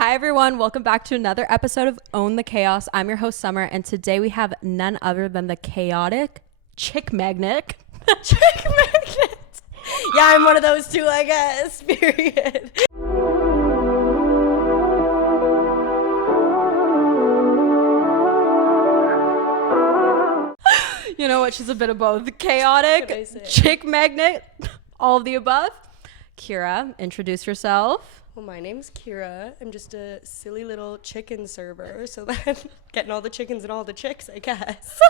Hi, everyone. Welcome back to another episode of Own the Chaos. I'm your host, Summer, and today we have none other than the chaotic chick magnet. Chick magnet. Yeah, I'm one of those too, I guess. Period. You know what? She's a bit of both. Chaotic, chick magnet, all of the above. Keira, introduce yourself. Well, my name's Keira. I'm just a silly little chicken server, so that getting all the chickens and all the chicks, I guess.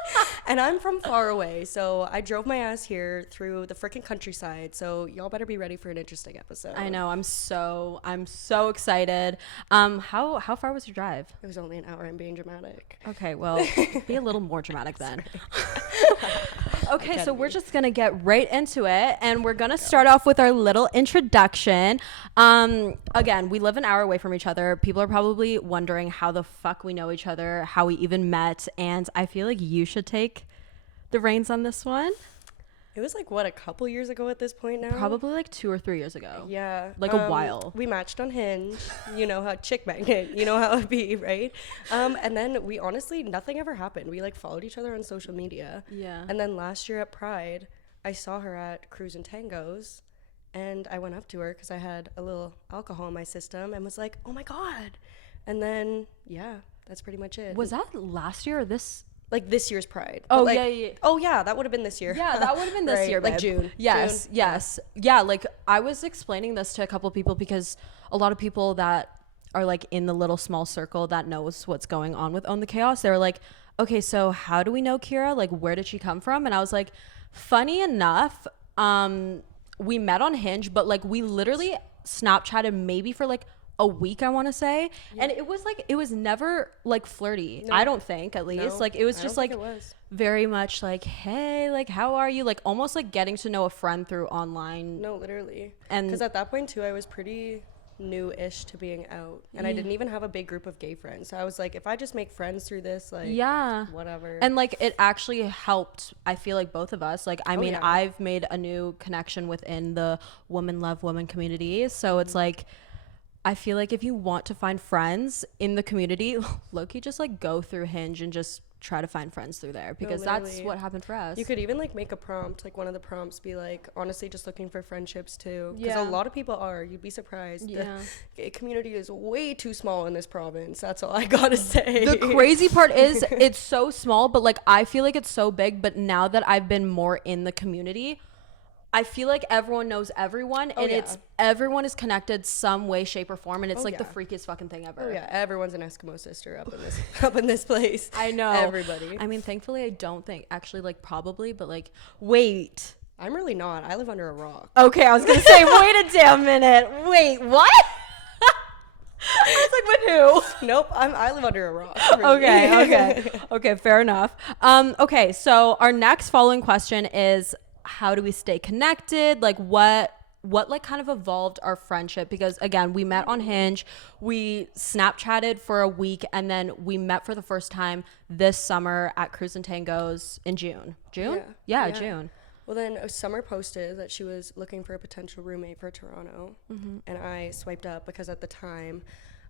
And I'm from far away, so I drove my ass here through the freaking countryside. So y'all better be ready for an interesting episode. I know. I'm so excited. How far was your drive? It was only an hour. I'm being dramatic. Okay, well, be a little more dramatic then. Okay, so we're just gonna get right into it, and we're gonna start off with our little introduction. Again, we live an hour away from each other. People are probably wondering how the fuck we know each other, how we even met, and I feel like you should take the reins on this one. It was like, what, a couple years ago at this point now? Probably like 2 or 3 years ago. Yeah. Like a while. We matched on Hinge. You know how chick magnet, you know how it be, right? And then we honestly, nothing ever happened. We like followed each other on social media. Yeah. And then last year at Pride, I saw her at Cruise and Tangos. And I went up to her because I had a little alcohol in my system and was like, oh my God. And then, yeah, that's pretty much it. Was that last year or this? Like this year's Pride. Oh, like, yeah. Oh, yeah, that would have been this year. Yeah, that would have been this year, babe. Like June. Yes. Yeah, like I was explaining this to a couple people because a lot of people that are like in the little small circle that knows what's going on with Own the Chaos, they were like, okay, so how do we know Keira? Like, where did she come from? And I was like, funny enough, we met on Hinge, but like we literally Snapchatted maybe for like a week, I want to say. Yeah. And it was never like flirty. No. I don't think, at least. No, like it was just like very much like, hey, like how are you? Like almost like getting to know a friend through online. No, literally. And because at that point too, I was pretty new-ish to being out, and I didn't even have a big group of gay friends. So I was like, if I just make friends through this, like, yeah, whatever. And like it actually helped, I feel like, both of us. Like I mean, yeah. I've made a new connection within the woman love woman community, so it's like I feel like if you want to find friends in the community, low-key just like go through Hinge and just try to find friends through there, because that's what happened for us. You could even like make a prompt, like one of the prompts be like, honestly just looking for friendships too, because a lot of people are, you'd be surprised. The gay community is way too small in this province. That's all I gotta say. The crazy part is it's so small, but like I feel like it's so big. But now that I've been more in the community, I feel like everyone knows everyone, and it's everyone is connected some way, shape, or form, and it's the freakiest fucking thing ever. Oh yeah, everyone's an Eskimo sister up in this place. I know. Everybody. I mean, thankfully, I don't think actually, like, probably, but like, wait. I'm really not. I live under a rock. Okay, I was gonna say, wait a damn minute. Wait, what? I was like, with who? Nope, I live under a rock. Really. Okay, fair enough. Okay, so our next following question is, how do we stay connected? Like what like kind of evolved our friendship? Because again, we met on Hinge, we Snapchatted for a week, and then we met for the first time this summer at Cruise and Tangos in June. June. Well, then Summer posted that she was looking for a potential roommate for Toronto, and I swiped up because at the time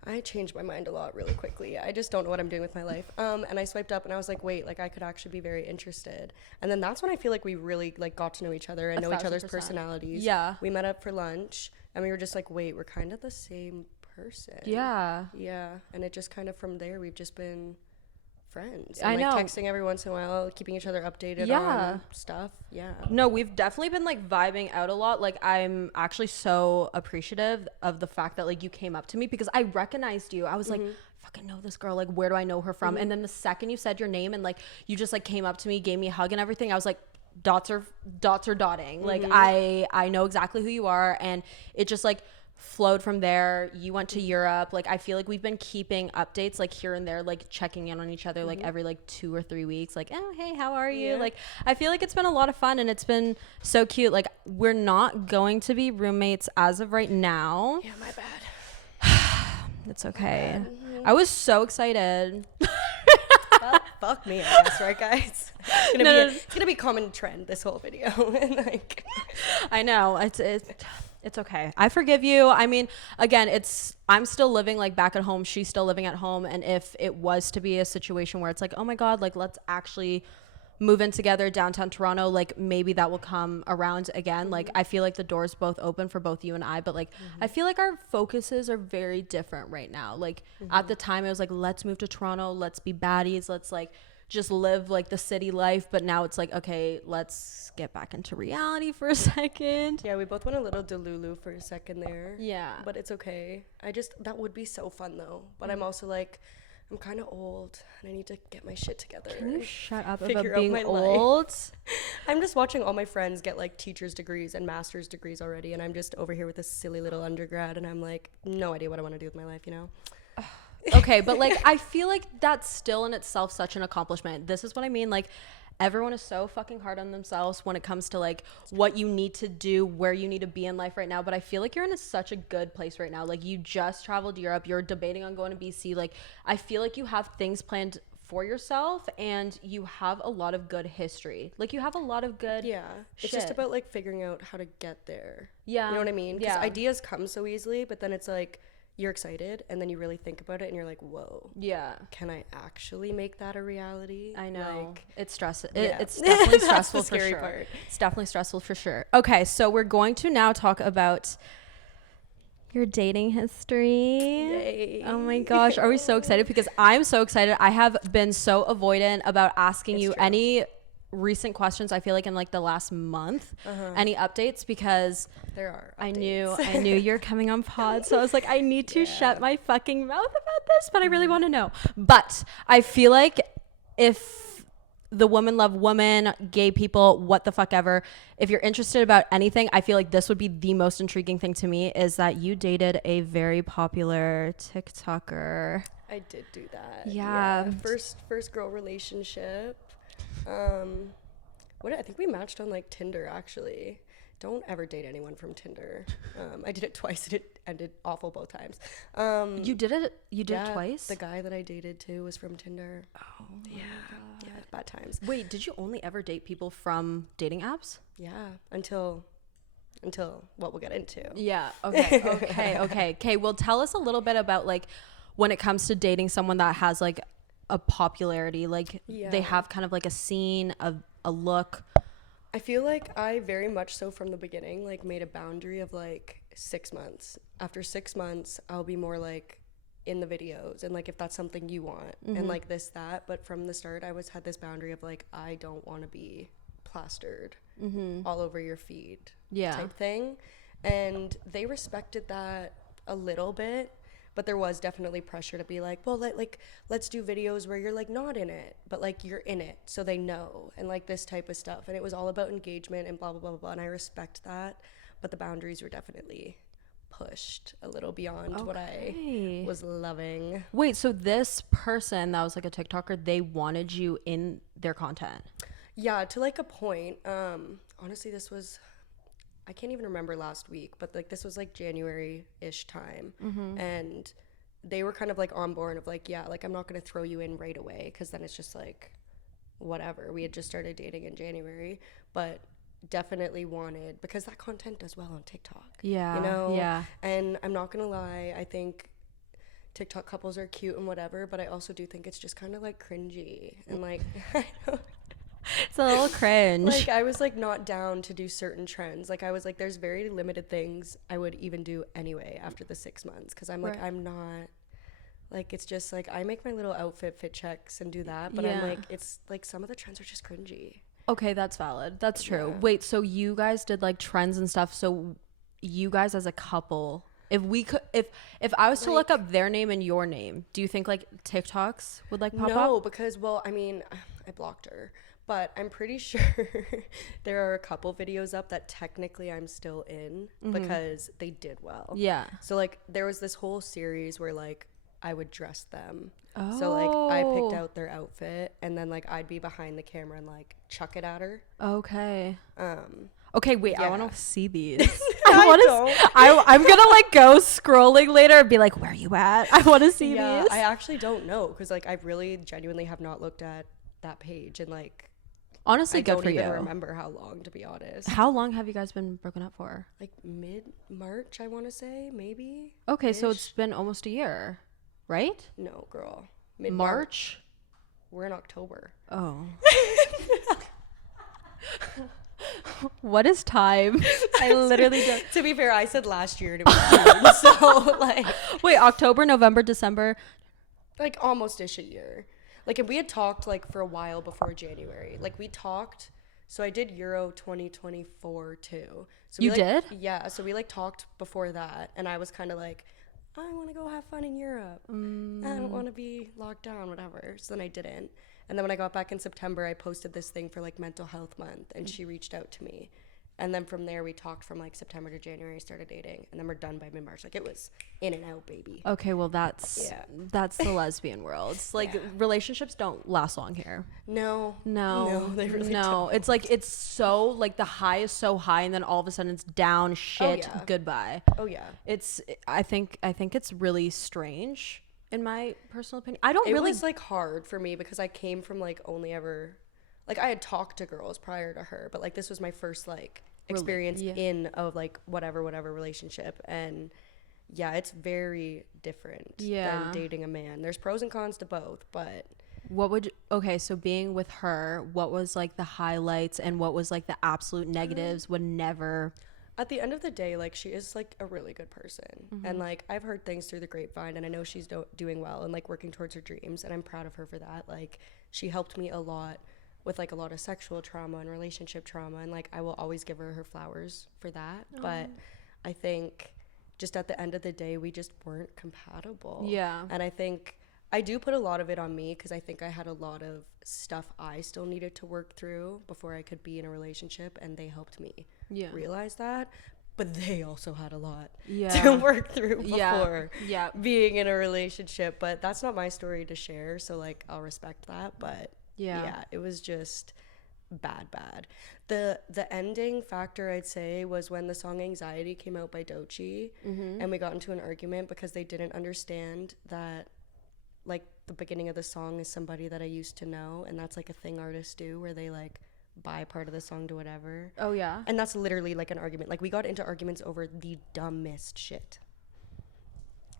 I changed my mind a lot really quickly. I just don't know what I'm doing with my life. And I swiped up and I was like, wait, like I could actually be very interested. And then that's when I feel like we really like got to know each other and know each other's personalities. Yeah. We met up for lunch and we were just like, wait, we're kind of the same person. Yeah. Yeah. And it just kind of from there, we've just been friends. And, I know. Texting every once in a while, keeping each other updated on stuff. Yeah. No, we've definitely been like vibing out a lot. Like I'm actually so appreciative of the fact that like you came up to me, because I recognized you. I was like, fucking know this girl. Like, where do I know her from? And then the second you said your name and like you just like came up to me, gave me a hug and everything, I was like, dots are dotting. Like I know exactly who you are, and it just like flowed from there. You went to Europe. Like I feel like we've been keeping updates like here and there, like checking in on each other like every like 2 or 3 weeks, like, oh hey, how are you? Like I feel like it's been a lot of fun and it's been so cute. Like we're not going to be roommates as of right now. Yeah, my bad. It's okay. I was so excited. Well, fuck me, I guess, right, guys? It's gonna be a common trend, this whole video. And like, I know, It's okay. I forgive you. I mean, again, I'm still living like back at home. She's still living at home. And if it was to be a situation where it's like, oh my God, like let's actually move in together downtown Toronto, like maybe that will come around again. Like I feel like the door's both open for both you and I, but like I feel like our focuses are very different right now. Like at the time it was like, let's move to Toronto, let's be baddies, let's like just live like the city life. But now it's like, okay, let's get back into reality for a second. Yeah, we both went a little delulu for a second there. Yeah, but it's okay. That would be so fun though. But I'm also like, I'm kind of old and I need to get my shit together. Can you shut up Figure about out being my old? I'm just watching all my friends get like teacher's degrees and master's degrees already, and I'm just over here with this silly little undergrad, and I'm like, no idea what I want to do with my life, you know? Okay, but like I feel like that's still in itself such an accomplishment. This is what I mean. Like everyone is so fucking hard on themselves when it comes to like what you need to do, where you need to be in life right now. But I feel like you're in such a good place right now. Like you just traveled Europe, you're debating on going to BC. Like I feel like you have things planned for yourself and you have a lot of good history. Like you have a lot of good shit. It's just about like figuring out how to get there. Yeah. You know what I mean? Because ideas come so easily, but then it's like you're excited and then you really think about it and you're like, whoa, yeah, can I actually make that a reality? I know. Like, It's stressful. yeah. It's definitely That's stressful the for scary sure. part. It's definitely stressful for sure. Okay, so we're going to now talk about your dating history. Yay. Oh my gosh, are we so excited? Because I'm so excited. I have been so avoidant about asking It's you true. any recent questions. I feel like in like the last month, any updates, because There are I updates. knew you're coming on pod, so I was like, I need to shut my fucking mouth about this, but I really want to know. But I feel like if the woman love woman, gay people, what the fuck ever, if you're interested about anything, I feel like this would be the most intriguing thing to me, is that you dated a very popular TikToker. I did do that. Yeah. First girl relationship. I think we matched on like Tinder actually. Don't ever date anyone from Tinder. I did it twice and it ended awful both times. You did it twice? The guy that I dated too was from Tinder. Oh Yeah, bad times. Wait, did you only ever date people from dating apps? Yeah, until what we'll get into. Yeah. Okay. Well, tell us a little bit about like when it comes to dating someone that has like a popularity, like they have kind of like a scene, a look. I feel like I very much so from the beginning like made a boundary of like 6 months. After 6 months, I'll be more like in the videos and like if that's something you want and like that. But from the start, I had this boundary of like I don't want to be plastered all over your feed type thing. And they respected that a little bit. But there was definitely pressure to be like, well, let's do videos where you're like not in it, but like you're in it, so they know, and like this type of stuff. And it was all about engagement and blah blah blah blah blah. And I respect that, but the boundaries were definitely pushed a little beyond what I was loving. Wait, so this person that was like a TikToker, they wanted you in their content? Yeah, to like a point. Honestly, this was, I can't even remember last week, but like this was like January-ish time. And they were kind of like on board of like, yeah, like I'm not going to throw you in right away because then it's just like whatever. We had just started dating in January, but definitely wanted, because that content does well on TikTok. Yeah. You know? Yeah. And I'm not going to lie, I think TikTok couples are cute and whatever, but I also do think it's just kind of like cringy and like I don't, it's a little cringe. like I was like not down to do certain trends. Like I was like there's very limited things I would even do anyway after the 6 months, because I'm like I'm not like, it's just like I make my little outfit fit checks and do that, but I'm like, it's like some of the trends are just cringy. Okay, that's valid. That's true. Wait, so you guys did like trends and stuff. So you guys as a couple, if we could, if I was to look up their name and your name, do you think like TikToks would like pop up? No, because well, I mean, I blocked her, but I'm pretty sure there are a couple videos up that technically I'm still in because they did well. Yeah. So like there was this whole series where like I would dress them. So like I picked out their outfit and then like I'd be behind the camera and like chuck it at her. Okay. Okay, wait, I want to see these. I'm gonna like go scrolling later and be like, where are you at? I want to see these. I actually don't know, because like I really genuinely have not looked at that page in like Honestly, I good don't for even you. remember how long, to be honest. How long have you guys been broken up for? Like mid-March, I want to say, maybe. Okay, so it's been almost a year, right? No, girl. Mid-March. March? We're in October. Oh. What is time? I literally don't. To be fair, I said last year and it was June, so like Wait, October, November, December. like almost-ish a year. Like, and we had talked like for a while before January. Like we talked. So I did Euro 2024 too. So You we, did? Yeah. So we like talked before that, and I was kind of like, I want to go have fun in Europe. I don't want to be locked down, whatever. So then I didn't. And then when I got back in September, I posted this thing for like Mental Health Month, and she reached out to me. And then from there, we talked from like September to January, started dating, and then we're done by mid-March. Like, it was in and out, baby. Okay, well that's the lesbian world. Like relationships don't last long here. No, No, they really no. don't. It's like it's so like the high is so high, and then all of a sudden it's down. Shit, yeah. goodbye. Oh yeah. It's I think it's really strange in my personal opinion. I don't It really was like hard for me because I came from like only ever, like I had talked to girls prior to her, but like this was my first like experience in of like whatever relationship, and yeah, it's very different than dating a man. There's pros and cons to both, but so being with her, what was like the highlights and what was like the absolute negatives would never. At the end of the day, like, she is like a really good person, and like I've heard things through the grapevine, and I know she's doing well and like working towards her dreams, and I'm proud of her for that. Like, she helped me a lot with like a lot of sexual trauma and relationship trauma, and like I will always give her flowers for that. But I think just at the end of the day, we just weren't compatible. Yeah. And I think I do put a lot of it on me because I think I had a lot of stuff I still needed to work through before I could be in a relationship, and they helped me realize that. But they also had a lot to work through before being in a relationship. But that's not my story to share, so like I'll respect that. But yeah, it was just bad. The ending factor, I'd say, was when the song Anxiety came out by Doechii, and we got into an argument because they didn't understand that like the beginning of the song is somebody that I used to know, and that's like a thing artists do where they like buy part of the song to whatever. Oh yeah. And that's literally like an argument. Like, we got into arguments over the dumbest shit.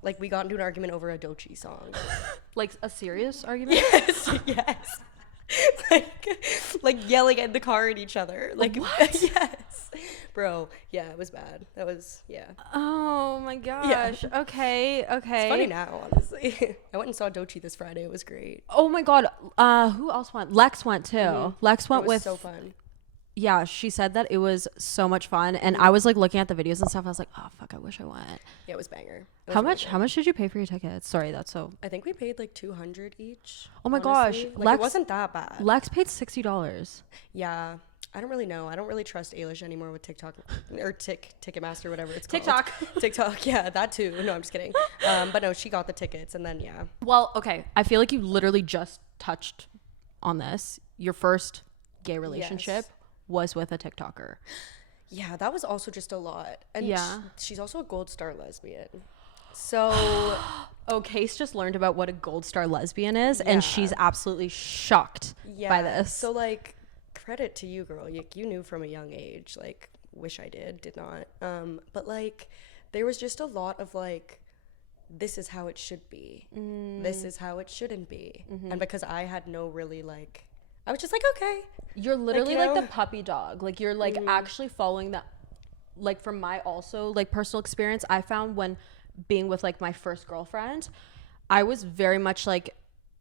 Like, we got into an argument over a Doechii song. Like a serious argument? Yes. like yelling in the car at each other. Like, what? Yes. Bro, yeah, it was bad. That was, yeah. Oh my gosh. Yeah. Okay. It's funny now, honestly. I went and saw Doechii this Friday. It was great. Oh my god. Who else went? Lex went too. Lex went with. So fun. Yeah, she said that it was so much fun, and I was like looking at the videos and stuff. I was like, oh fuck, I wish I went. Yeah, it was banger. It was How amazing. much did you pay for your tickets? Sorry, that's so. I think we paid like $200 each. Oh my honestly. gosh, Like, it wasn't that bad. Lex paid $60. Yeah, I don't really know. I don't really trust Ailish anymore with TikTok or Ticketmaster, whatever it's called. TikTok, yeah, that too. No, I'm just kidding. But no, she got the tickets, and then yeah. Well, okay, I feel like you literally just touched on this. Your first gay relationship was with a TikToker. Yeah, that was also just a lot. And yeah, she's also a Gold Star lesbian. So, oh, Case just learned about what a Gold Star lesbian is, and she's absolutely shocked by this. So like, credit to you, girl. You knew from a young age. Like, wish I did not. But like, there was just a lot of like, this is how it should be. This is how it shouldn't be. And because I had no really like, I was just like, okay. You're literally like the puppy dog. Like, you're like actually following that. Like, from my also like personal experience, I found when being with like my first girlfriend, I was very much like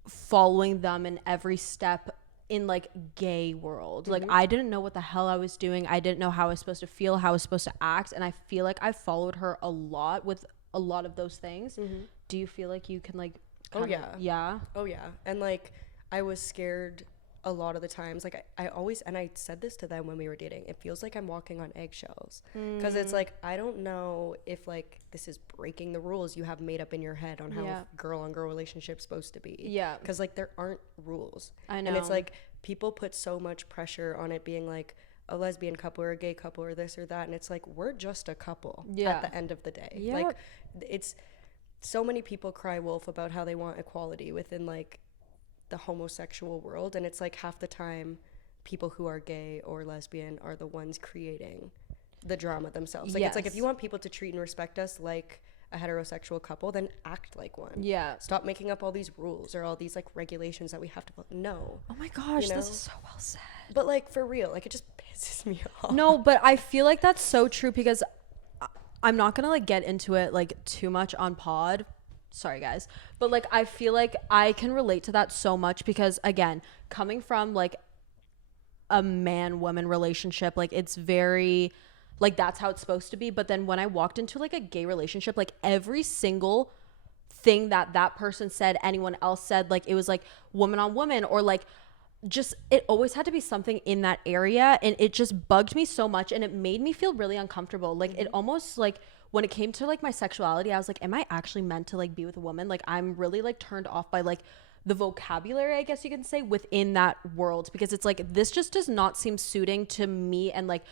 following them in every step in like gay world. Like, I didn't know what the hell I was doing. I didn't know how I was supposed to feel, how I was supposed to act, and I feel like I followed her a lot with a lot of those things. Do you feel like you can like Oh yeah. And like, I was scared a lot of the times. Like, I always, and I said this to them when we were dating, it feels like I'm walking on eggshells, because it's like, I don't know if like this is breaking the rules you have made up in your head on how a girl on girl relationship's supposed to be, because like there aren't rules. I know. And it's like, people put so much pressure on it being like a lesbian couple or a gay couple or this or that, and it's like, we're just a couple at the end of the day. Like, it's so many people cry wolf about how they want equality within like the homosexual world, and it's like half the time people who are gay or lesbian are the ones creating the drama themselves. Like, it's like, if you want people to treat and respect us like a heterosexual couple, then act like one. Yeah. Stop making up all these rules or all these like regulations that we have to follow. No. Oh my gosh, You know? this is so well said. But like, for real, like, it just pisses me off. No, but I feel like that's so true because I'm not gonna like get into it like too much on pod. Sorry guys. But like I feel like I can relate to that so much because again, coming from like a man-woman relationship, like it's very like that's how it's supposed to be. But then when I walked into like a gay relationship, like every single thing that person said, anyone else said, like it was like woman on woman or like just it always had to be something in that area, and it just bugged me so much and it made me feel really uncomfortable. Like it almost like when it came to like my sexuality, I was like, am I actually meant to like be with a woman? Like I'm really like turned off by like the vocabulary, I guess you can say, within that world, because it's like this just does not seem suiting to me and like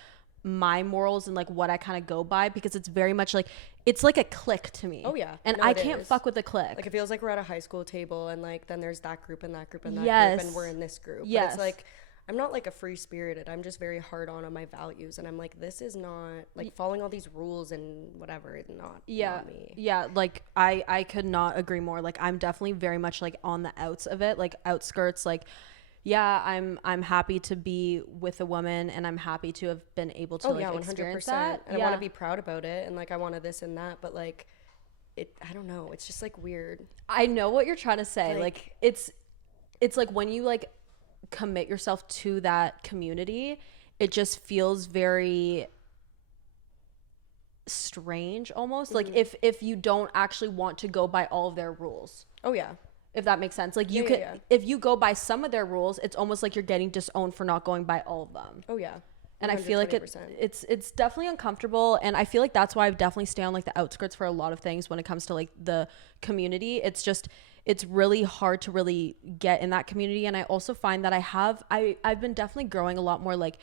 my morals and like what I kind of go by, because it's very much like it's like a clique to me. Oh yeah. And No, I it can't is. fuck with a clique. Like, it feels like we're at a high school table and like then there's that group and that group and that Yes. group and we're in this group. But Yes. it's like, I'm not like a free spirited. I'm just very hard on my values, and I'm like, this is not like following all these rules and whatever. Not me. Yeah, like I could not agree more. Like I'm definitely very much like on the outs of it, like outskirts. Like yeah, I'm happy to be with a woman, and I'm happy to have been able to experience that. And I want to be proud about it, and like I want to this and that, but like I don't know, it's just like weird. I know what you're trying to say. Like it's like when you like commit yourself to that community, it just feels very strange almost. Like if you don't actually want to go by all of their rules. Oh yeah. If that makes sense. Like you could if you go by some of their rules, it's almost like you're getting disowned for not going by all of them. Oh yeah. And I feel like it's definitely uncomfortable, and I feel like that's why I definitely stay on like the outskirts for a lot of things when it comes to like the community. It's really hard to really get in that community. And I also find that I've been definitely growing a lot more like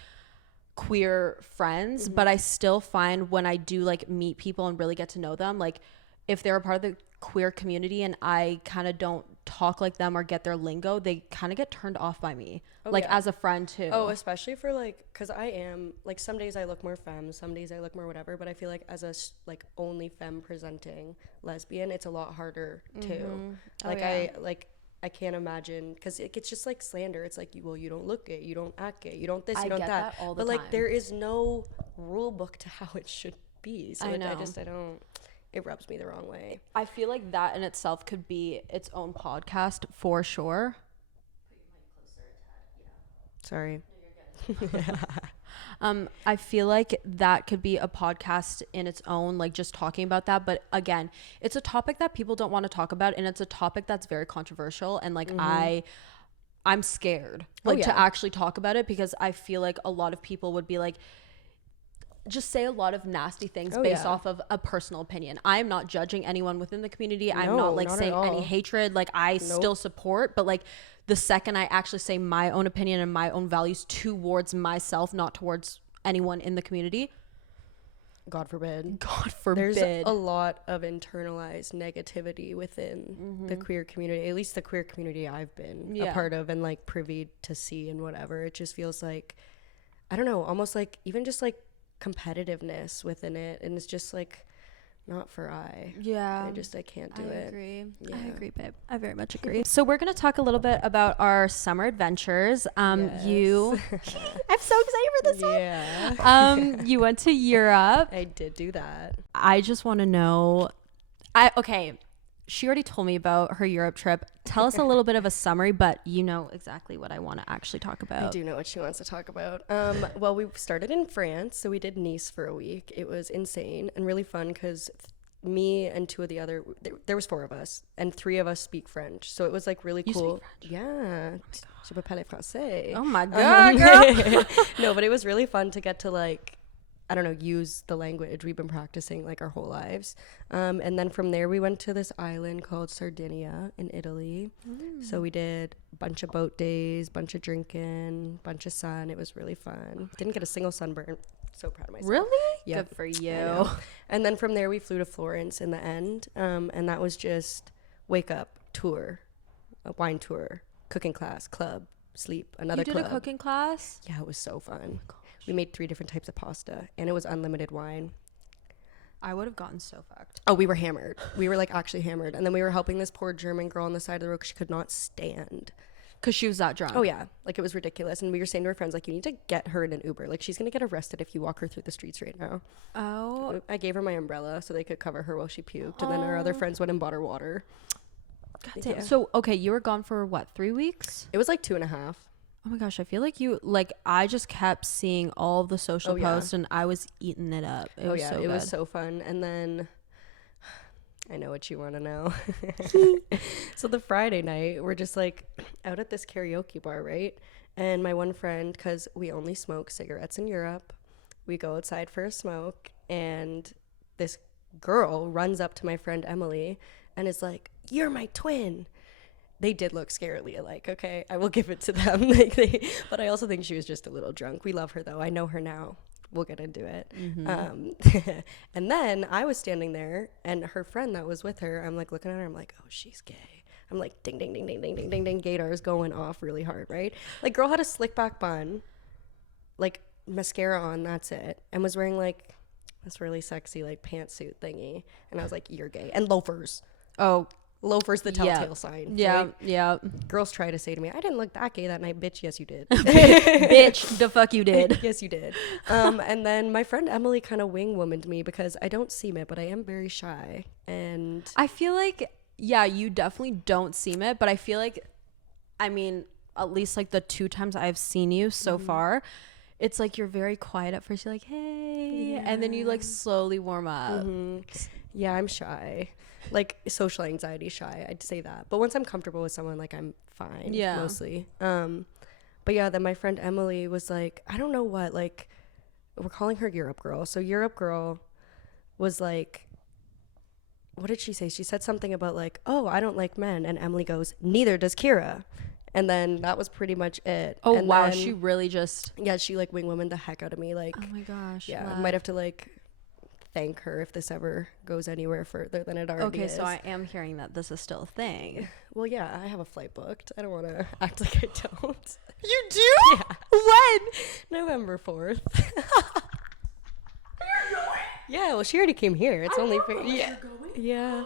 queer friends, but I still find when I do like meet people and really get to know them, like if they're a part of the queer community and I kind of don't talk like them or get their lingo, they kind of get turned off by me. As a friend too. Oh, especially for like, because I am like, some days I look more femme, some days I look more whatever, but I feel like as a like only femme presenting lesbian, it's a lot harder too. I can't imagine, because it's just like slander. It's like, well, you don't look gay, you don't act gay, you don't this, you don't that. All the but time. like there is no rule book to how it should be. So I know. I don't. It rubs me the wrong way. I feel like that in itself could be its own podcast for sure. Sorry. I feel like that could be a podcast in its own, like just talking about that. But again, it's a topic that people don't want to talk about, and it's a topic that's very controversial. And like I'm scared to actually talk about it, because I feel like a lot of people would be like, just say a lot of nasty things based off of a personal opinion. I'm not judging anyone within the community. I'm not like saying any hatred. Like I still support, but like the second I actually say my own opinion and my own values towards myself, not towards anyone in the community, God forbid. God forbid. There's a lot of internalized negativity within the queer community, at least the queer community I've been a part of and like privy to see and whatever. It just feels like, I don't know, almost like even just like competitiveness within it, and it's just like not for I can't do it. I agree, babe. I very much agree. So we're gonna talk a little bit about our summer adventures. You I'm so excited for this one. You went to Europe. I did do that. I just want to know, she already told me about her Europe trip. Tell us a little bit of a summary, but you know exactly what I want to actually talk about. I do know what she wants to talk about. Well, we started in France, so we did Nice for a week. It was insane and really fun, because me and two of the other, there was 4 of us, and 3 of us speak French. So it was like really cool. Speak French? Yeah. Je peux parler français. Oh my God, girl. No, but it was really fun to get to like, I don't know, use the language we've been practicing like our whole lives. And then from there we went to this island called Sardinia in Italy. So we did a bunch of boat days, bunch of drinking, bunch of sun. It was really fun. Didn't get a single sunburn. So proud of myself. Really? Yep. Good for you. And then from there we flew to Florence in the end. And that was just wake up, tour, a wine tour, cooking class, club, sleep, another You did club. a cooking class? Yeah, it was so fun. We made 3 different types of pasta, and it was unlimited wine. I would have gotten so fucked. Oh, we were hammered. We were like actually hammered. And then we were helping this poor German girl on the side of the road because she could not stand. Because she was that drunk. Oh, yeah. Like, it was ridiculous. And we were saying to our friends, like, you need to get her in an Uber. Like, she's going to get arrested if you walk her through the streets right now. Oh. I gave her my umbrella so they could cover her while she puked. And then our other friends went and bought her water. God damn. Yeah. So, okay, you were gone for what, 3 weeks? It was like 2.5. Oh my gosh, I feel like you, like, I just kept seeing all of the social posts and I was eating it up. It was so good. It was so fun. And then I know what you want to know. So the Friday night, we're just like out at this karaoke bar, right? And my one friend, because we only smoke cigarettes in Europe, we go outside for a smoke, and this girl runs up to my friend Emily and is like, "You're my twin." They did look scarily alike, okay? I will give it to them. But I also think she was just a little drunk. We love her, though. I know her now. We'll get into it. Mm-hmm. And then I was standing there, and her friend that was with her, I'm like looking at her. I'm like, oh, she's gay. I'm like, ding, ding, ding, ding, ding, ding, ding, ding. Gator is going off really hard, right? Like, girl had a slick back bun, like mascara on, that's it, and was wearing like this really sexy like pantsuit thingy. And I was like, you're gay. And loafers. Oh, Loafers, the telltale sign. Yeah, right? yeah. Girls try to say to me, I didn't look that gay that night. Bitch, yes, you did. Bitch, the fuck you did. Yes, you did. And then my friend Emily kind of wing-womaned me because I don't seem it, but I am very shy. And I feel like, yeah, you definitely don't seem it, but I feel like, I mean, at least like the 2 times I've seen you so far, it's like you're very quiet at first. You're like, hey, and then you like slowly warm up. yeah, I'm shy. Like social anxiety shy, I'd say that. But once I'm comfortable with someone, like I'm fine. Yeah. Mostly. But yeah, then my friend Emily was like, I don't know what, like, we're calling her Europe Girl. So Europe Girl was like, what did she say? She said something about like, oh, I don't like men. And Emily goes, neither does Keira. And then that was pretty much it. Oh, and wow. then, She really just. yeah, she like wing woman the heck out of me. Like, Oh my gosh. yeah, I love. might have to like thank her if this ever goes anywhere further than it already Okay, is. so I am hearing that this is still a thing. Well, yeah, I have a flight booked. I don't want to act like I don't. You do? Yeah. When? November 4th. Yeah, well, she already came here. It's only fair. Yeah. Yeah.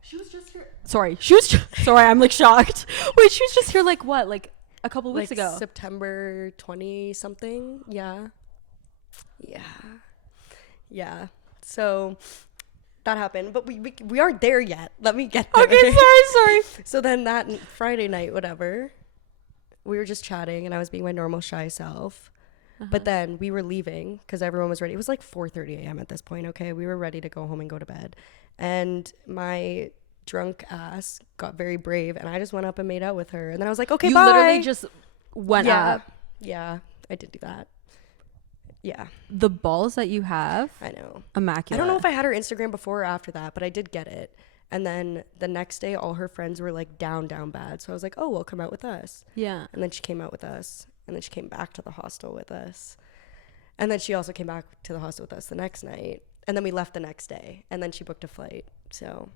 She was just here. Sorry. Sorry, I'm like shocked. Wait, she was just here like what? Like a couple weeks Like ago. September 20 something. Yeah. Yeah. Yeah. So that happened, but we aren't there yet. Let me get there. Okay, sorry. So then that Friday night, whatever, we were just chatting and I was being my normal shy self. But then we were leaving because everyone was ready. It was like 4:30 a.m. at this point, okay? We were ready to go home and go to bed. And my drunk ass got very brave and I just went up and made out with her. And then I was like, okay, You bye. literally just went up. Yeah, I did do that. Yeah, The balls that you have, I know. immaculate. I don't know if I had her Instagram before or after that, but I did get it. And then the next day, all her friends were like down bad. So I was like, oh, well, come out with us. Yeah. And then she came out with us. And then she came back to the hostel with us. And then she also came back to the hostel with us the next night. And then we left the next day. And then she booked a flight. So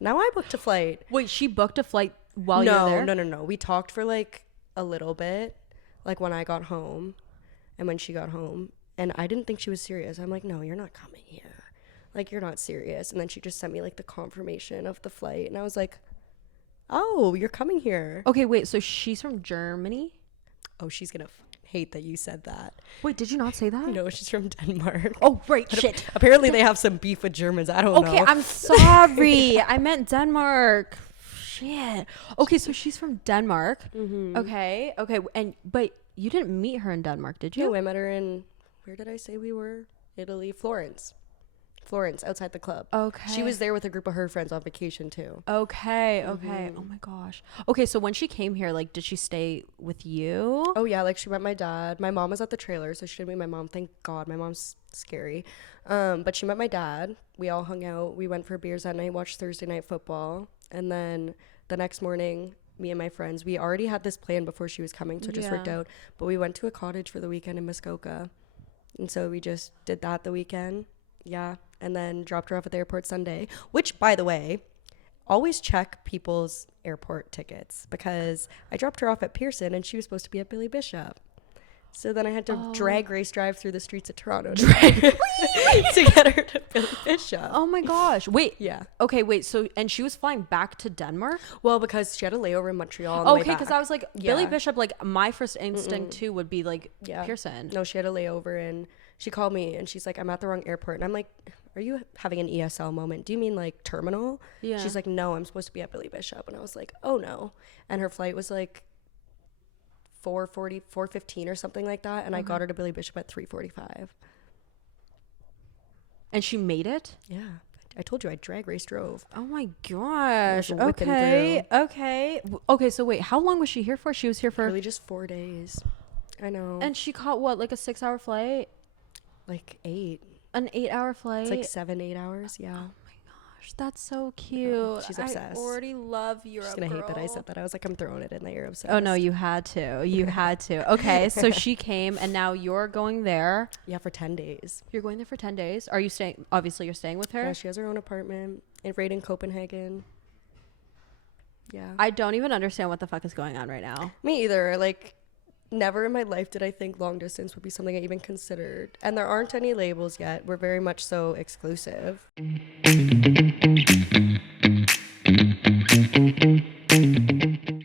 now I booked a flight. Wait, she booked a flight while you were there? No. We talked for like a little bit, like when I got home and when she got home. And I didn't think she was serious. I'm like, no, you're not coming here. Like, you're not serious. And then she just sent me like the confirmation of the flight. And I was like, oh, you're coming here. Okay, wait, so she's from Germany? Oh, she's going to hate that you said that. Wait, did you not say that? No, she's from Denmark. Oh, right, shit. Apparently they have some beef with Germans. I don't know. Okay, I'm sorry. I meant Denmark. Shit. Okay, so she's from Denmark. Mm-hmm. Okay, but you didn't meet her in Denmark, did you? No, I met her in, where did I say we were? Italy, Florence, outside the club. Okay. She was there with a group of her friends on vacation too. Okay. Oh my gosh. Okay, so when she came here, like, did she stay with you? Oh yeah, like she met my dad. My mom was at the trailer, so she didn't meet my mom. Thank God, my mom's scary. But she met my dad. We all hung out. We went for beers that night, watched Thursday night football, and then the next morning, me and my friends, we already had this plan before she was coming, so it just worked out. But we went to a cottage for the weekend in Muskoka, and so we just did that the weekend. Yeah, and then dropped her off at the airport Sunday. Which, by the way, always check people's airport tickets because I dropped her off at Pearson and she was supposed to be at Billy Bishop. So then I had to drag race drive through the streets of Toronto to get her to Billy Bishop. Oh my gosh. Wait. Yeah. Okay, wait. So, and she was flying back to Denmark? Well, because she had a layover in Montreal on the way Okay, back. because I was like, Billy Bishop, like, my first instinct too would be like Pearson. No, she had a layover and she called me and she's like, I'm at the wrong airport. And I'm like, are you having an ESL moment? Do you mean like terminal? Yeah. She's like, no, I'm supposed to be at Billy Bishop. And I was like, oh no. And her flight was like 4:15 or something like that. And I got her to Billy Bishop at 3:45. And she made it? Yeah. I told you I drag race drove. Oh my gosh. Whipping Okay. Okay, so wait, how long was she here for? She was here for Really just 4 days. I know. And she caught what, like a 6-hour flight? Like 8. An 8-hour flight? It's like 7-8 hours. Yeah. Oh my gosh, that's so cute. She's obsessed. I already love Europe. She's gonna hate that I said that. I was like, I'm throwing it in that you're obsessed. Oh no, you had to. You had to. Okay, so she came and now you're going there. Yeah, for 10 days. You're going there for 10 days. Are you staying? Obviously, you're staying with her. Yeah, she has her own apartment right in Copenhagen. Yeah. I don't even understand what the fuck is going on right now. Me either. Like, never in my life did I think long distance would be something I even considered. And there aren't any labels yet. We're very much so exclusive.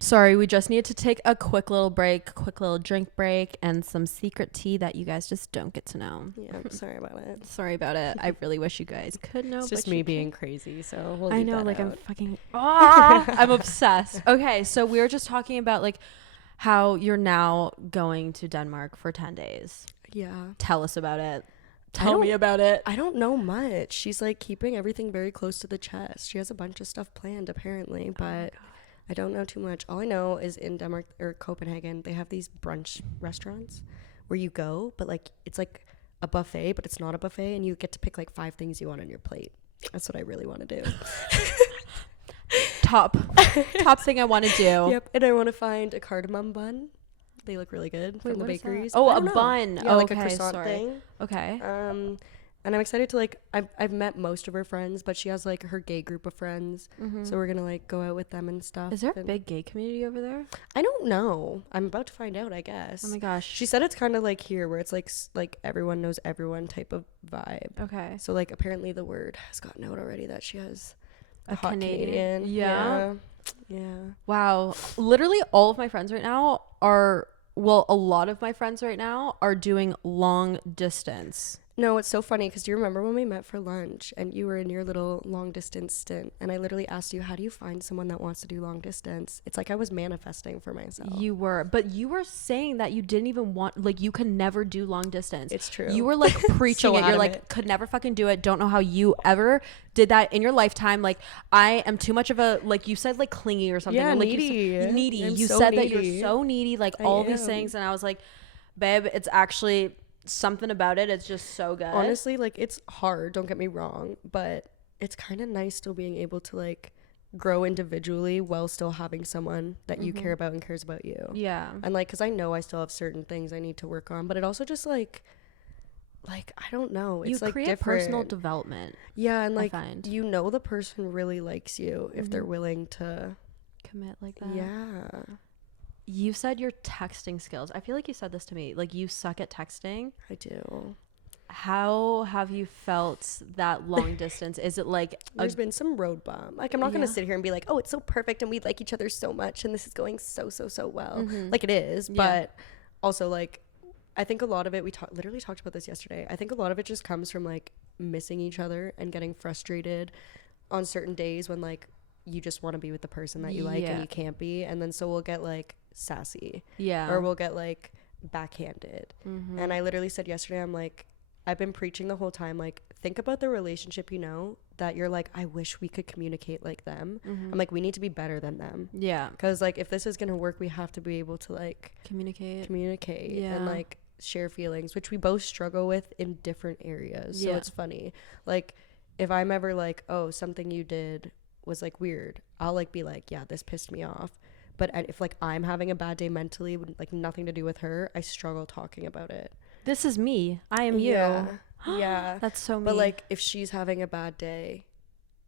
Sorry, we just need to take a quick little break, quick little drink break, and some secret tea that you guys just don't get to know. Yeah, I'm sorry about it. Sorry about it. I really wish you guys could know. It's just but me you being can't. crazy, so we'll I leave know, that like out. I'm fucking. I'm obsessed. Okay, so we were just talking about like how you're now going to Denmark for 10 days. Yeah. Tell us about it. Tell me about it. I don't know much. She's like keeping everything very close to the chest. She has a bunch of stuff planned apparently, but I don't know too much. All I know is in Denmark or Copenhagen, they have these brunch restaurants where you go, but like it's like a buffet, but it's not a buffet, and you get to pick like 5 things you want on your plate. That's what I really want to do. Top thing I want to do. Yep. And I want to find a cardamom bun. They look really good from the what is that? bakeries. Oh, I a don't know. bun. Yeah, like a Okay, croissant sorry. thing. Okay. And I'm excited to like I've met most of her friends, but she has like her gay group of friends, so we're gonna like go out with them and stuff. Is there a big gay community over there? I don't know. I'm about to find out, I guess. Oh my gosh. She said it's kind of like here, where it's like everyone knows everyone type of vibe. Okay. So like apparently the word has gotten out already that she has a hot Canadian? Canadian. Yeah. Yeah. Wow. Literally all of my friends right now are, well, a lot of my friends right now are doing long distance. No, it's so funny because do you remember when we met for lunch and you were in your little long distance stint and I literally asked you, how do you find someone that wants to do long distance? It's like I was manifesting for myself. You were, but you were saying that you didn't even want, like, you could never do long distance. It's true. You were like preaching So it. You're adamant. like, could never fucking do it. Don't know how you ever did that in your lifetime. Like, I am too much of a, like you said, like clingy or something. Yeah, or, like, needy. Needy. I'm You so said that needy. you're so needy, like I all these am. things. And I was like, babe, it's actually something about it. It's just so good. Honestly, like it's hard, don't get me wrong, but it's kind of nice still being able to like grow individually while still having someone that you care about and cares about you. Yeah. And like, because I know I still have certain things I need to work on, but it also just like I don't know, it's You like create different. personal development. Yeah, and like find. you know the person really likes you if they're willing to Commit like that. yeah. You said your texting skills. I feel like you said this to me. Like, you suck at texting. I do. How have you felt that long distance? Is it like There's been some road bump. Like I'm not gonna Yeah. sit here and be like, oh, it's so perfect and we like each other so much and this is going so well. Mm-hmm. Like it is, Yeah. but also like I think a lot of it, we literally talked about this yesterday. I think a lot of it just comes from like missing each other and getting frustrated on certain days when like you just want to be with the person that you like and Yeah. you can't be, and then so we'll get like sassy yeah. or we'll get like backhanded. Mm-hmm. And I literally said yesterday, I'm like, I've been preaching the whole time, like, think about the relationship, you know, that you're like, I wish we could communicate like them. I'm like, we need to be better than them. Yeah. Because, like, if this is going to work, we have to be able to, like, Communicate. communicate and, Yeah. like, share feelings, which we both struggle with in different areas. So Yeah. it's funny. Like, if I'm ever like, oh, something you did was, like, weird, I'll, like, be like, yeah, this pissed me off. But if, like, I'm having a bad day mentally, like, nothing to do with her, I struggle talking about it. This is me. I am you. Yeah. That's so me. But like if she's having a bad day,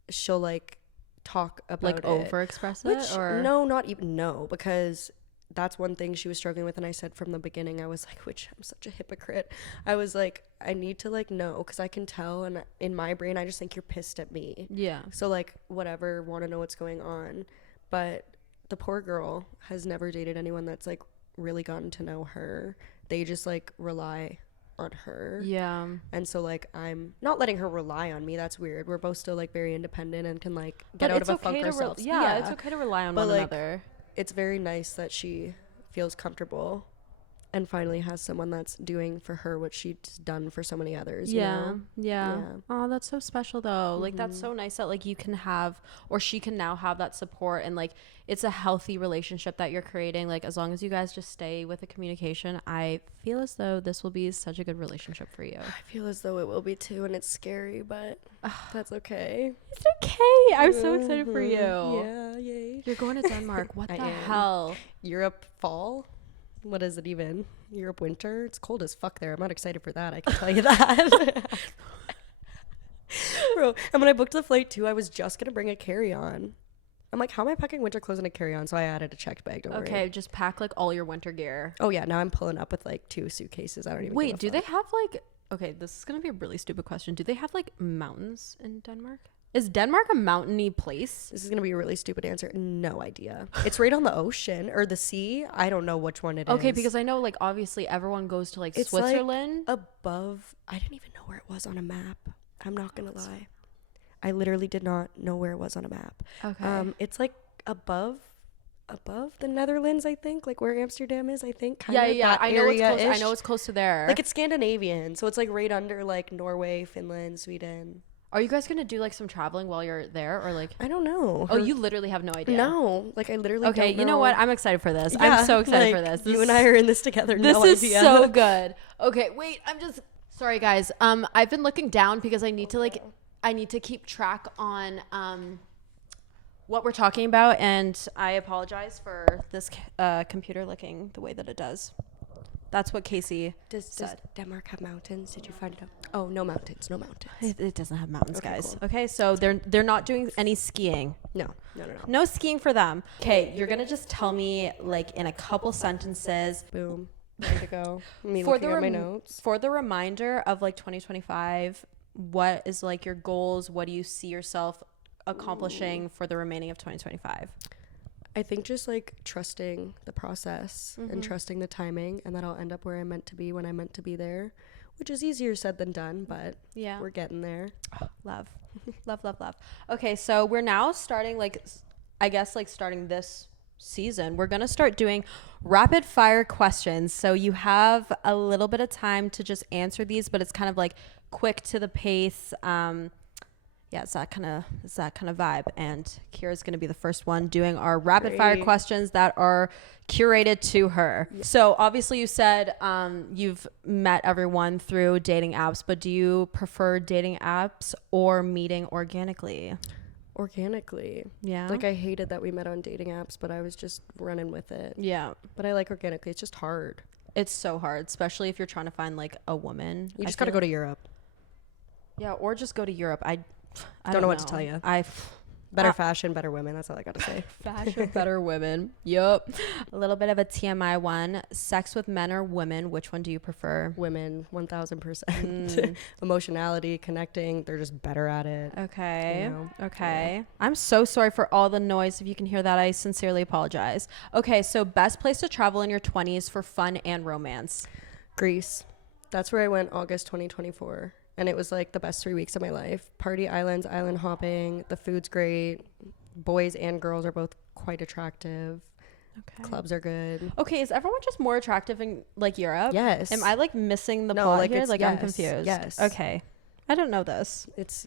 she'll like talk about like it. overexpress Which, it, or no, not even no, because that's one thing she was struggling with, and I said from the beginning, I was like, which I'm such a hypocrite. I was like, I need to like know, because I can tell, and in my brain, I just think you're pissed at me. yeah. So like, whatever, want to know what's going on, but the poor girl has never dated anyone that's like really gotten to know her. They just like rely on her. Yeah. And so like, I'm not letting her rely on me. That's weird. We're both still like very independent and can like get But out it's of a funk okay to ourselves. yeah, it's okay to rely on But, one like, another. It's very nice that she feels comfortable and finally has someone that's doing for her what she's done for so many others. Yeah, You know? yeah. Yeah. Oh, that's so special though. Like that's so nice that like you can have, or she can now have that support, and like it's a healthy relationship that you're creating. Like as long as you guys just stay with the communication, I feel as though this will be such a good relationship for you. I feel as though it will be too, and it's scary, but that's okay. It's okay. I'm so excited for you. Yeah, yay. You're going to Denmark. What I the am. hell? Europe fall? What is it even? Europe winter? It's cold as fuck there. I'm not excited for that. I can tell you that. Bro, and when I booked the flight too, I was just going to bring a carry-on. I'm like, how am I packing winter clothes in a carry-on? So I added a checked bag. Don't Okay, worry. just pack like all your winter gear. Oh, yeah. Now I'm pulling up with like 2 suitcases. I don't even Wait, give a do fuck. they have like, okay, this is going to be a really stupid question. Do they have like mountains in Denmark? Is Denmark a mountainy place? This is going to be a really stupid answer. No idea. It's right on the ocean or the sea. I don't know which one it is. Okay, because I know like obviously everyone goes to like It's Switzerland. like above. I didn't even know where it was on a map. I'm not going to lie. I literally did not know where it was on a map. Okay. It's like above the Netherlands, I think, like where Amsterdam is, I think. Yeah, Kinda yeah. that I know it's close. I area-ish. know it's close to there. Like it's Scandinavian, so it's like right under like Norway, Finland, Sweden. Are you guys gonna do like some traveling while you're there, or like? I don't know. Oh, you literally have no idea. No, like I literally. Okay, don't you know what? I'm excited for this. Yeah, I'm so excited for like, this. You and I are in this together. This no is idea. so good. Okay, wait. I'm just sorry, guys. I've been looking down because I need to keep track on what we're talking about, and I apologize for this computer looking the way that it does. That's what Casey Does said. Denmark have mountains? Did you find it out? Oh, no mountains. No mountains. It doesn't have mountains, Okay, guys. cool. Okay, so they're not doing any skiing. No. No skiing for them. Okay, you're gonna just tell me like in a couple sentences Boom. Ready to go. Me for looking the at my notes. for the reminder of like 2025. What is like your goals? What do you see yourself accomplishing for the remaining of 2025? I think just like trusting the process and trusting the timing, and that I'll end up where I'm meant to be when I'm meant to be there, which is easier said than done, but Yeah. we're getting there. Love. Love. Okay, so we're now starting starting this season. We're going to start doing rapid fire questions. So you have a little bit of time to just answer these, but it's kind of like quick to the pace. It's that kind of vibe. And Keira's going to be the first one doing our rapid fire Great. questions that are curated to her. Yeah. So obviously you said you've met everyone through dating apps, but do you prefer dating apps or meeting organically? Organically. Yeah. Like I hated that we met on dating apps, but I was just running with it. Yeah. But I like organically. It's just hard. It's so hard, especially if you're trying to find like a woman. You just got to go to Europe. Yeah, or just go to Europe. I don't know what to tell you. Better fashion, better women. That's all I got to say. Fashion, better women. Yup. A little bit of a TMI one. Sex with men or women, which one do you prefer? Women, 1000%. Emotionality, connecting, they're just better at it. Okay. You know? Okay. Yeah. I'm so sorry for all the noise. If you can hear that, I sincerely apologize. Okay, so best place to travel in your 20s for fun and romance. Greece. That's where I went August 2024. And it was like the best 3 weeks of my life. Party islands, island hopping. The food's great. Boys and girls are both quite attractive. Okay. Clubs are good. Okay, is everyone just more attractive in like Europe? Yes. Am I like missing the No, plot like, here? it's- Like I'm yes, confused. yes. Okay. I don't know this. It's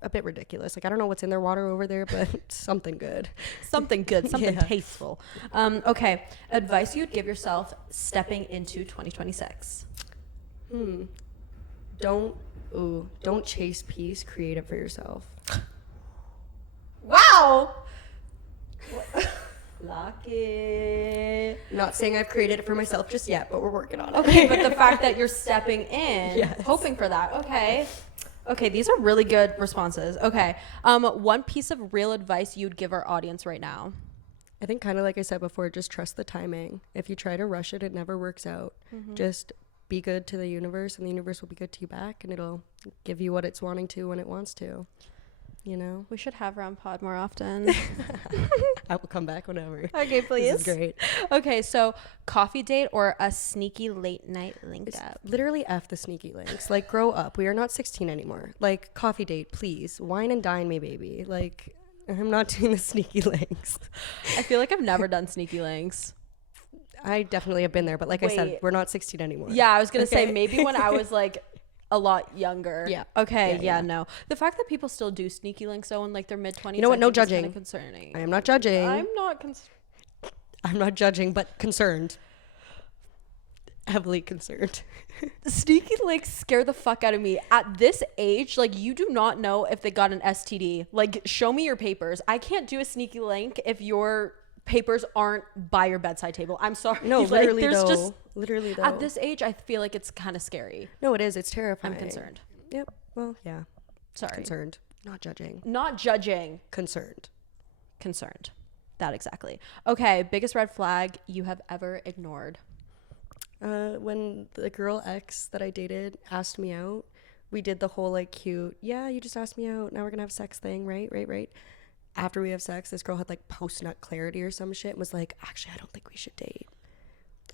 a bit ridiculous. Like I don't know what's in their water over there, but something good. Something good, something Yeah. tasteful. Okay. Advice you'd give yourself stepping into 2026. Don't chase peace, create it for yourself. Wow. Lucky. Not saying I've created it for myself just yet, but we're working on it. Okay, but the fact that you're stepping in, Yes. hoping for that. Okay. Okay, these are really good responses. Okay. One piece of real advice you'd give our audience right now. I think kind of like I said before, just trust the timing. If you try to rush it, it never works out. Just be good to the universe, and the universe will be good to you back, and it'll give you what it's wanting to when it wants to. You know? We should have her on pod more often. I will come back whenever. Okay, please. This is great. Okay, so coffee date or a sneaky late night link It's up? literally F the sneaky links. Like, grow up. We are not 16 anymore. Like, coffee date, please. Wine and dine me, baby. Like, I'm not doing the sneaky links. I feel like I've never done sneaky links. I definitely have been there, but like I said, Wait. we're not 16 anymore. Yeah, I was going to say Okay. maybe when I was like a lot younger. Yeah. Okay, Yeah. no. The fact that people still do sneaky links though in like their mid 20s. You know what? I No think is judging. kinda concerning. I am not judging. I'm not I'm not judging, but concerned. Heavily concerned. Sneaky links scare the fuck out of me. At this age, like you do not know if they got an STD. Like show me your papers. I can't do a sneaky link if your papers aren't by your bedside table. I'm sorry. No, Like, literally there's though. just Literally though. at this age, I feel like it's kind of scary. No, it is. It's terrifying. I'm concerned. Yep. Well, yeah. Sorry. Concerned. Not judging. Not judging. Concerned. Concerned. That exactly. Okay, biggest red flag you have ever ignored. When the girl ex that I dated asked me out, we did the whole like cute, yeah, you just asked me out, now we're gonna have sex thing, right? After we have sex, this girl had like post-nut clarity or some shit and was like, actually, I don't think we should date.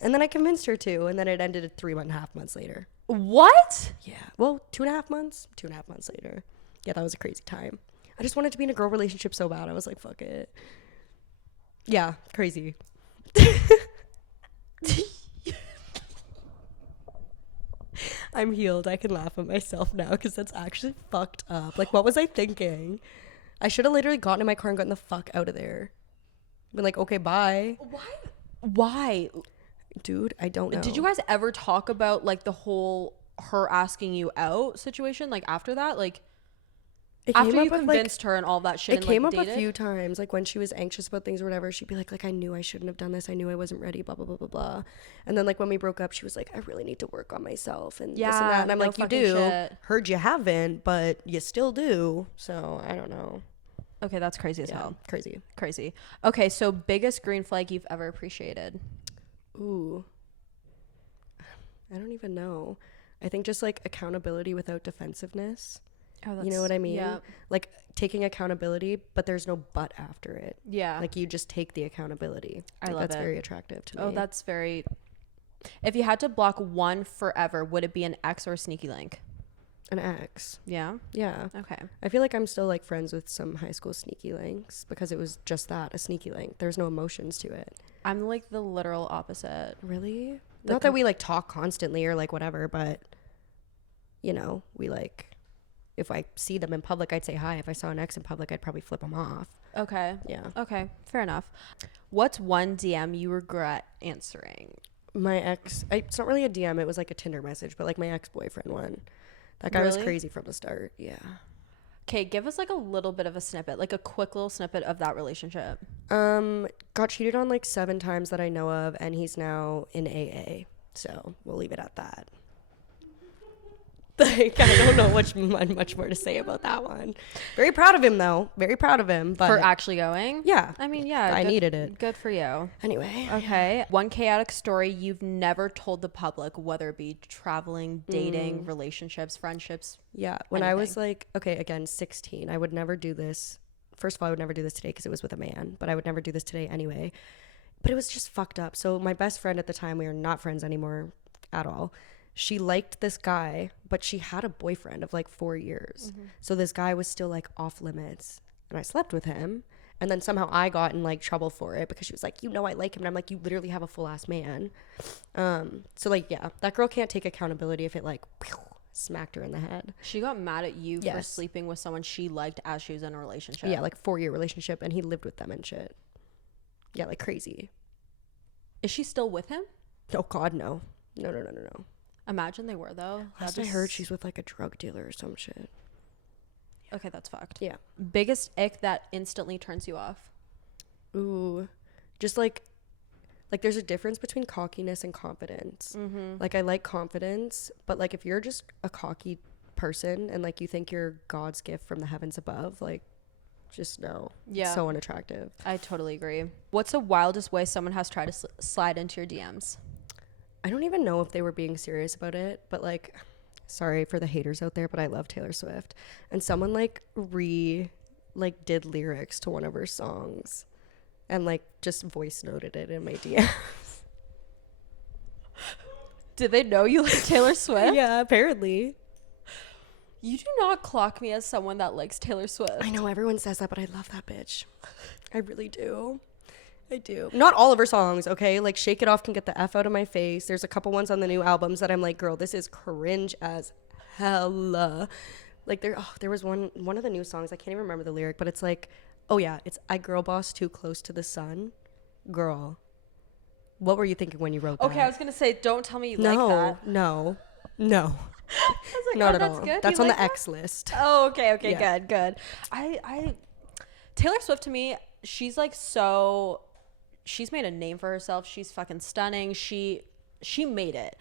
And then I convinced her to, and then it ended at 3.5 months later. What? Yeah. Well, 2.5 months? 2.5 months later. Yeah, that was a crazy time. I just wanted to be in a girl relationship so bad. I was like, fuck it. Yeah, crazy. I'm healed. I can laugh at myself now because that's actually fucked up. Like, what was I thinking? I should have literally gotten in my car and gotten the fuck out of there. Been like, okay, bye. Why? Dude, I don't know. Did you guys ever talk about like the whole her asking you out situation? Like after that, like It after came you up with, convinced her and all that shit. It came and, up like, a dated? few times, like when she was anxious about things or whatever, she'd be like I knew I shouldn't have done this, I knew I wasn't ready, blah blah blah blah blah. And then like when we broke up, she was like, I really need to work on myself and this and Yeah, that. And I'm no like, you fucking do. shit. Heard you haven't, but you still do. So I don't know. Okay, that's crazy as Yeah, hell. crazy. Okay, so biggest green flag you've ever appreciated. Ooh, I don't even know. I think just like accountability without defensiveness. Oh, You know what I mean? Yeah. Like taking accountability, but there's no but after it. Yeah. Like you just take the accountability. I Like, love that's it. very attractive to me. Oh, that's very. If you had to block one forever, would it be an ex or a sneaky link? An ex. Yeah. Yeah. Okay. I feel like I'm still like friends with some high school sneaky links because it was just that, a sneaky link. There's no emotions to it. I'm like the literal opposite. Really? The Not that we like talk constantly or like whatever, but you know, we like, if I see them in public, I'd say hi. If I saw an ex in public, I'd probably flip them off. Okay. Yeah. Okay. Fair enough. What's one DM you regret answering? My ex, it's not really a DM, it was like a Tinder message, but like my ex-boyfriend one. That guy was Really? crazy from the start. Yeah. Okay, give us like a little bit of a snippet, like a quick little snippet of that relationship. Got cheated on like 7 times that I know of, and he's now in AA. So we'll leave it at that. Like, I don't know much more to say about that one. Very proud of him though. Very proud of him. But For actually going? yeah, I mean, yeah. I good- needed it. Good for you. Anyway. Okay. One chaotic story you've never told the public, whether it be traveling, dating, relationships, friendships. Yeah. When I was Anything. like, okay, again, 16, I would never do this. First of all, I would never do this today because it was with a man, but I would never do this today anyway. But it was just fucked up. So my best friend at the time, we are not friends anymore at all. She liked this guy, but she had a boyfriend of like 4 years. So this guy was still like off limits. And I slept with him. And then somehow I got in like trouble for it because she was like, you know, I like him. And I'm like, you literally have a full ass man. So like, yeah, that girl can't take accountability if it like smacked her in the head. She got mad at you for Yes. sleeping with someone she liked as she was in a relationship. Yeah, like 4-year relationship. And he lived with them and shit. Yeah, like crazy. Is she still with him? Oh, God, no. No. Imagine they were, though. Last I heard, she's with like a drug dealer or some shit. Okay, that's fucked. Yeah. Biggest ick that instantly turns you off? Ooh, just like there's a difference between cockiness and confidence. Like I like confidence, but like if you're just a cocky person and like you think you're God's gift from the heavens above, like just no. Yeah. So unattractive. I totally agree. What's the wildest way someone has tried to slide into your DMs? I don't even know if they were being serious about it, but like, sorry for the haters out there, but I love Taylor Swift. And someone like did lyrics to one of her songs and like just voice noted it in my DM. Did they know you like Taylor Swift? Yeah, apparently. You do not clock me as someone that likes Taylor Swift. I know everyone says that, but I love that bitch. I really do. I do. Not all of her songs, okay? Like Shake It Off can get the F out of my face. There's a couple ones on the new albums that I'm like, girl, this is cringe as hell. Like there was one of the new songs, I can't even remember the lyric, but it's like, oh yeah, it's I girl boss too close to the sun. Girl. What were you thinking when you wrote that? Okay, I was going to say, don't tell me you like that. No. I was like, Not at that's all. good. That's You on like the that? X list. Oh, okay, Yeah. good. I Taylor Swift to me, she's like she's made a name for herself. She's fucking stunning. She made it.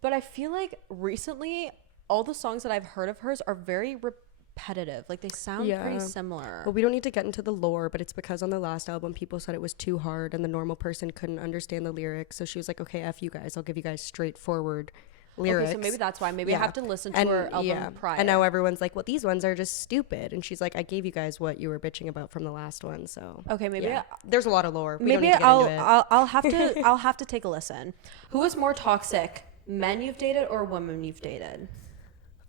But I feel like recently all the songs that I've heard of hers are very repetitive. Like they sound pretty similar. Well, we don't need to get into the lore, but it's because on the last album people said it was too hard and the normal person couldn't understand the lyrics. So she was like, okay, F you guys. I'll give you guys straightforward lyrics. Okay, so maybe that's why. Maybe I Yeah. have to listen to her album prior. And now everyone's like, well, these ones are just stupid. And she's like, I gave you guys what you were bitching about from the last one. So Okay, maybe yeah. There's a lot of lore. We maybe don't need to get into it. I'll have to I'll have to take a listen. Who is more toxic? Men you've dated or women you've dated?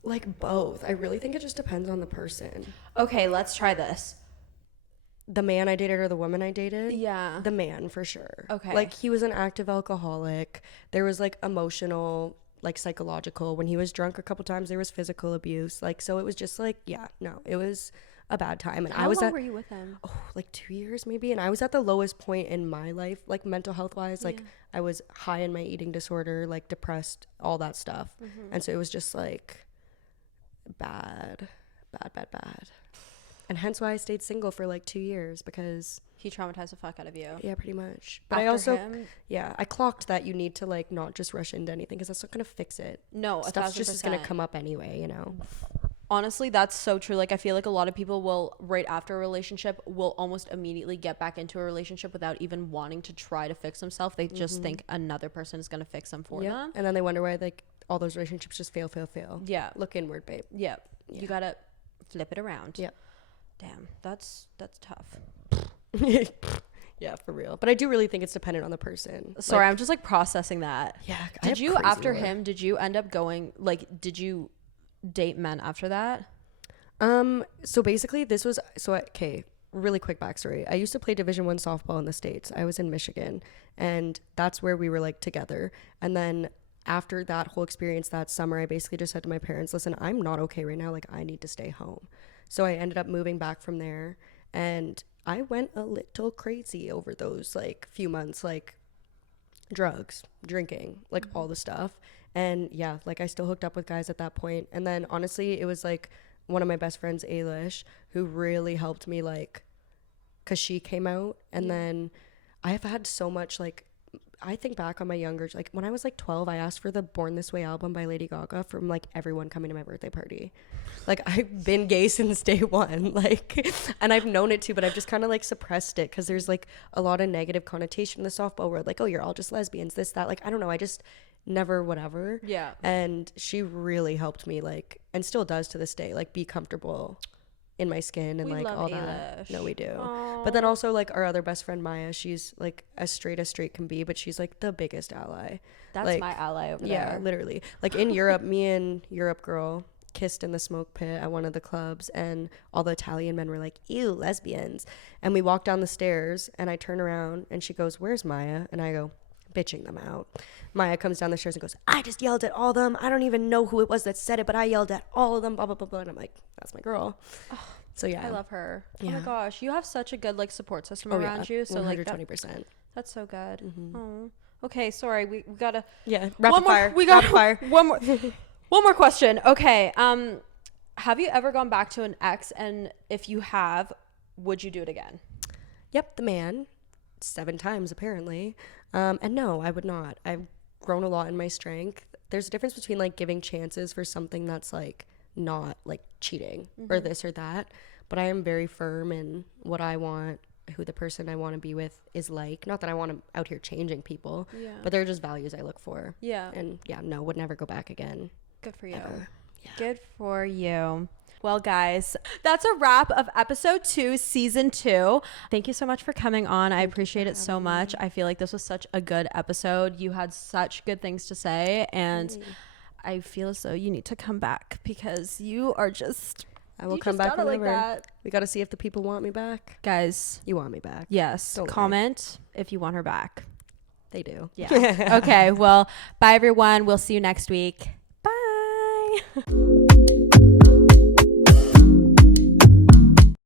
Like both. I really think it just depends on the person. Okay, let's try this. The man I dated or the woman I dated? Yeah. The man for sure. Okay. Like he was an active alcoholic. There was like emotional, like psychological. When he was drunk a couple times, there was physical abuse. Like, so it was just like, yeah, no, it was a bad time. And How I was long were you with him? like 2 years maybe. And I was at the lowest point in my life, like mental health wise. Like I was high in my eating disorder, like depressed, all that stuff. And so it was just like bad. And hence why I stayed single for like 2 years, because He traumatized the fuck out of you. yeah, pretty much. But After I also him? I clocked that you need to like not just rush into anything, because that's not gonna fix it. No, Stuff's just gonna 1,000%. come up anyway, you know. Honestly, that's so true. Like I feel like a lot of people will, right after a relationship, will almost immediately get back into a relationship without even wanting to try to fix themselves. They just think another person is going to fix them for them. And then they wonder why like all those relationships just fail. Yeah. Look inward, babe. Yeah. You got to flip it around. Yeah. Damn, that's tough. Yeah, for real. But I do really think it's dependent on the person. Sorry, I'm just like processing that. Yeah. Did you, after him, did you end up going, like, did you date men after that? So basically okay, really quick backstory. I used to play Division 1 softball in the States. I was in Michigan, and that's where we were like together. And then after that whole experience that summer, I basically just said to my parents, listen, I'm not okay right now. Like I need to stay home. So I ended up moving back from there, and I went a little crazy over those like few months, like drugs, drinking, like all the stuff. And yeah, like I still hooked up with guys at that point. And then honestly, it was like one of my best friends, Ailish, who really helped me, like, cause she came out. And then I have had so much, like, I think back on my younger, like when I was like 12, I asked for the Born This Way album by Lady Gaga from like everyone coming to my birthday party. Like I've been gay since day one, like, and I've known it too, but I've just kind of like suppressed it, because there's like a lot of negative connotation in the softball world, like, oh, you're all just lesbians, this, that, like, I don't know, I just never whatever. Yeah. And she really helped me, like, and still does to this day, like be comfortable in my skin and We like love all that. Ailish. No, we do. Aww. But then also like our other best friend Maya, she's like as straight can be, but she's like the biggest ally. That's like, my ally over yeah, there. literally. Like in Europe, me and Europe girl kissed in the smoke pit at one of the clubs, and all the Italian men were like, ew, lesbians. And we walked down the stairs, and I turn around and she goes, where's Maya? And I go, bitching them out. Maya comes down the stairs and goes, I just yelled at all of them. I don't even know who it was that said it, but I yelled at all of them, blah blah blah blah. And I'm like, that's my girl. So yeah, I love her. Oh Yeah. my gosh, you have such a good like support system oh around yeah, you. So like 120%. that's so good. Oh. Okay, sorry, we gotta. Yeah, rapid fire. We got rapid fire. one more question. Okay, have you ever gone back to an ex, and if you have, would you do it again? Yep, the man, 7 times apparently. And no, I would not. I've grown a lot in my strength. There's a difference between like giving chances for something that's like not like cheating or this or that, but I am very firm in what I want, who the person I want to be with is like. Not that I want to out here changing people, but they're just values I look for. And no, would never go back again. Good for you. Good for you. Well, guys, that's a wrap of episode 2, season 2. Thank you so much for coming on. I appreciate it so much. I feel like this was such a good episode. You had such good things to say, and I feel as though you need to come back because you are just... I will come back whenever. Like we got to see if the people want me back. Guys. You want me back. Yes. Don't comment if you want her back. They do. Yeah. Okay. Well, bye, everyone. We'll see you next week. Bye.